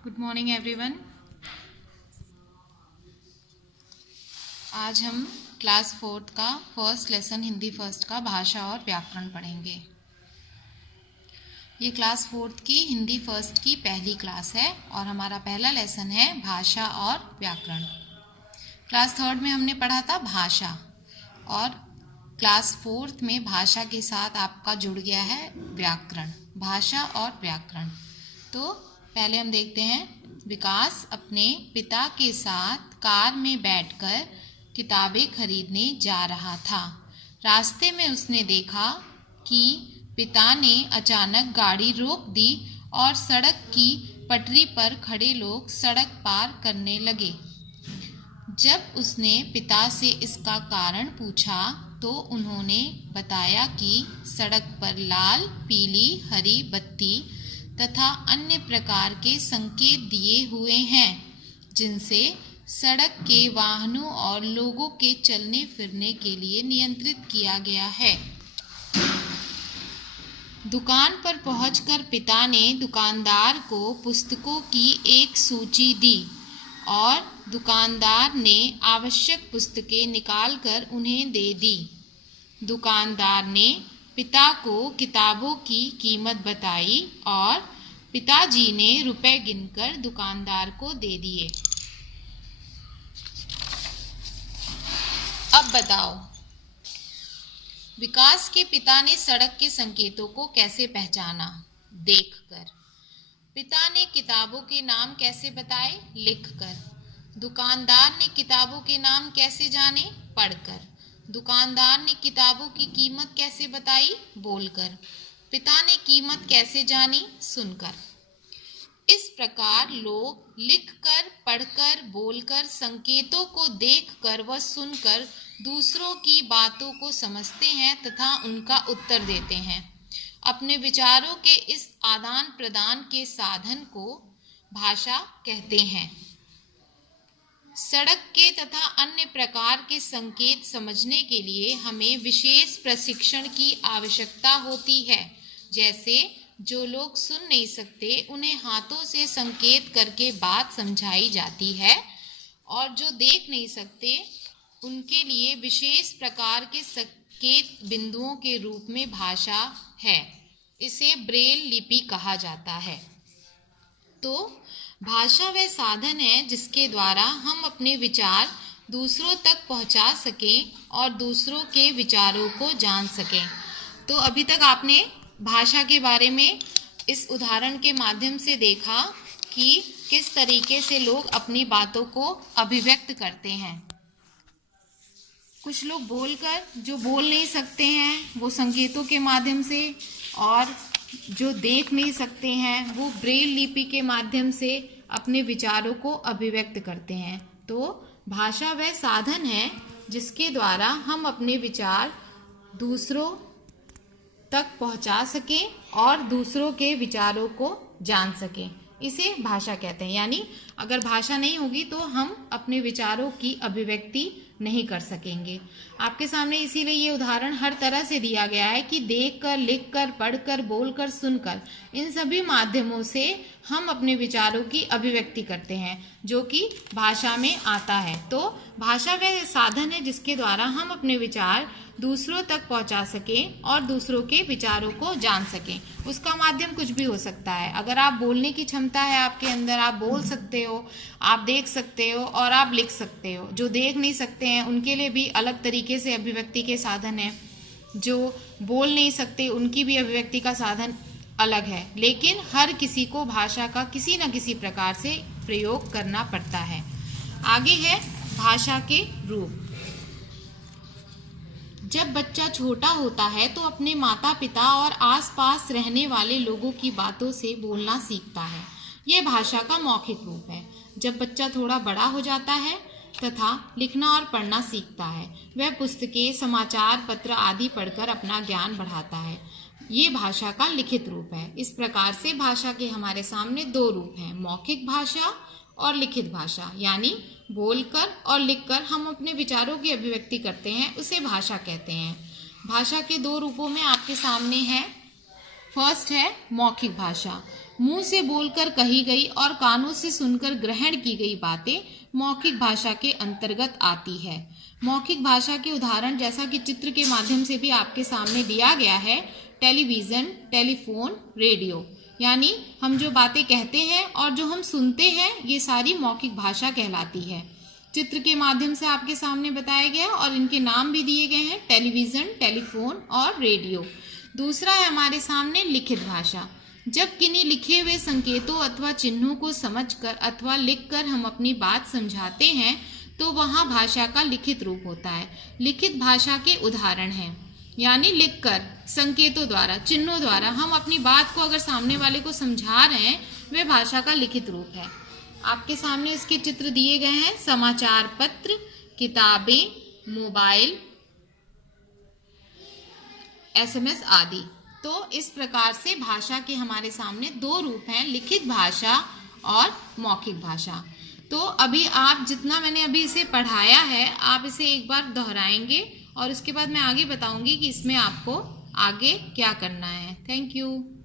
Good morning everyone. आज हम class 4 का फर्स्ट लेसन हिंदी फर्स्ट का भाषा और व्याकरण पढ़ेंगे। ये क्लास 4 की हिंदी फर्स्ट की पहली क्लास है और हमारा पहला लेसन है भाषा और व्याकरण। क्लास 3 में हमने पढ़ा था भाषा और क्लास 4 में भाषा के साथ आपका जुड़ गया है व्याकरण। भाषा और व्याकरण। तो पहले हम देखते हैं। विकास अपने पिता के साथ कार में बैठकर किताबें खरीदने जा रहा था। रास्ते में उसने देखा कि पिता ने अचानक गाड़ी रोक दी और सड़क की पटरी पर खड़े लोग सड़क पार करने लगे। जब उसने पिता से इसका कारण पूछा तो उन्होंने बताया कि सड़क पर लाल, पीली, हरी बत्ती तथा अन्य प्रकार के संकेत दिए हुए हैं, जिनसे सड़क के वाहनों और लोगों के चलने फिरने के लिए नियंत्रित किया गया है। दुकान पर पहुंचकर पिता ने दुकानदार को पुस्तकों की एक सूची दी और दुकानदार ने आवश्यक पुस्तकें निकालकर उन्हें दे दी। दुकानदार ने पिता को किताबों की कीमत बताई और पिताजी ने रुपए गिनकर दुकानदार को दे दिए। अब बताओ, विकास के पिता ने सड़क के संकेतों को कैसे पहचाना? देखकर। पिता ने किताबों के नाम कैसे बताए? लिखकर। दुकानदार ने किताबों के नाम कैसे जाने? पढ़कर। दुकानदार ने किताबों की कीमत कैसे बताई? बोलकर। पिता ने कीमत कैसे जानी? सुनकर। इस प्रकार लोग लिखकर, पढ़कर, बोलकर, संकेतों को देखकर व सुनकर दूसरों की बातों को समझते हैं तथा उनका उत्तर देते हैं। अपने विचारों के इस आदान प्रदान के साधन को भाषा कहते हैं। सड़क के तथा अन्य प्रकार के संकेत समझने के लिए हमें विशेष प्रशिक्षण की आवश्यकता होती है। जैसे जो लोग सुन नहीं सकते उन्हें हाथों से संकेत करके बात समझाई जाती है और जो देख नहीं सकते उनके लिए विशेष प्रकार के संकेत बिंदुओं के रूप में भाषा है। इसे ब्रेल लिपि कहा जाता है। तो भाषा वह साधन है जिसके द्वारा हम अपने विचार दूसरों तक पहुंचा सकें और दूसरों के विचारों को जान सकें। तो अभी तक आपने भाषा के बारे में इस उदाहरण के माध्यम से देखा कि किस तरीके से लोग अपनी बातों को अभिव्यक्त करते हैं। कुछ लोग बोलकर, जो बोल नहीं सकते हैं वो संकेतों के माध्यम से, और जो देख नहीं सकते हैं वो ब्रेल लिपि के माध्यम से अपने विचारों को अभिव्यक्त करते हैं। तो भाषा वह साधन है जिसके द्वारा हम अपने विचार दूसरों तक पहुंचा सकें और दूसरों के विचारों को जान सकें। इसे भाषा कहते हैं। यानी अगर भाषा नहीं होगी तो हम अपने विचारों की अभिव्यक्ति नहीं कर सकेंगे। आपके सामने इसीलिए ये उदाहरण हर तरह से दिया गया है कि देखकर, लिखकर, पढ़कर, बोलकर, सुनकर, इन सभी माध्यमों से हम अपने विचारों की अभिव्यक्ति करते हैं, जो कि भाषा में आता है। तो भाषा वह साधन है जिसके द्वारा हम अपने विचार दूसरों तक पहुंचा सकें और दूसरों के विचारों को जान सकें। उसका माध्यम कुछ भी हो सकता है। अगर आप बोलने की क्षमता है आपके अंदर, आप बोल सकते हो, आप देख सकते हो और आप लिख सकते हो। जो देख नहीं सकते हैं उनके लिए भी अलग तरीके से अभिव्यक्ति के साधन है। जो बोल नहीं सकते उनकी भी अभिव्यक्ति का साधन अलग है। लेकिन हर किसी को भाषा का किसी न किसी प्रकार से प्रयोग करना पड़ता है। आगे है भाषा के रूप। जब बच्चा छोटा होता है तो अपने माता पिता और आसपास रहने वाले लोगों की बातों से बोलना सीखता है। यह भाषा का मौखिक रूप है। जब बच्चा थोड़ा बड़ा हो जाता है तथा लिखना और पढ़ना सीखता है, वह पुस्तकें, समाचार पत्र आदि पढ़कर अपना ज्ञान बढ़ाता है। ये भाषा का लिखित रूप है। इस प्रकार से भाषा के हमारे सामने दो रूप हैं, मौखिक भाषा और लिखित भाषा। यानी बोलकर और लिखकर हम अपने विचारों की अभिव्यक्ति करते हैं, उसे भाषा कहते हैं। भाषा के दो रूपों में आपके सामने है। फर्स्ट है मौखिक भाषा। मुंह से बोलकर कही गई और कानों से सुनकर ग्रहण की गई बातें मौखिक भाषा के अंतर्गत आती है। मौखिक भाषा के उदाहरण जैसा कि चित्र के माध्यम से भी आपके सामने दिया गया है, टेलीविज़न, टेलीफोन, रेडियो। यानी हम जो बातें कहते हैं और जो हम सुनते हैं ये सारी मौखिक भाषा कहलाती है। चित्र के माध्यम से आपके सामने बताया गया और इनके नाम भी दिए गए हैं, टेलीविज़न, टेलीफोन और रेडियो। दूसरा है हमारे सामने लिखित भाषा। जब किन्हीं लिखे हुए संकेतों अथवा चिन्हों को समझकर अथवा लिखकर हम अपनी बात समझाते हैं तो वहाँ भाषा का लिखित रूप होता है। लिखित भाषा के उदाहरण हैं, यानी लिखकर संकेतों द्वारा, चिन्हों द्वारा हम अपनी बात को अगर सामने वाले को समझा रहे हैं, वे भाषा का लिखित रूप है। आपके सामने इसके चित्र दिए गए हैं, समाचार पत्र, किताबें, मोबाइल, SMS आदि। तो इस प्रकार से भाषा के हमारे सामने दो रूप हैं, लिखित भाषा और मौखिक भाषा। तो अभी आप जितना मैंने अभी इसे पढ़ाया है, आप इसे एक बार दोहराएंगे और उसके बाद मैं आगे बताऊंगी कि इसमें आपको आगे क्या करना है। Thank you.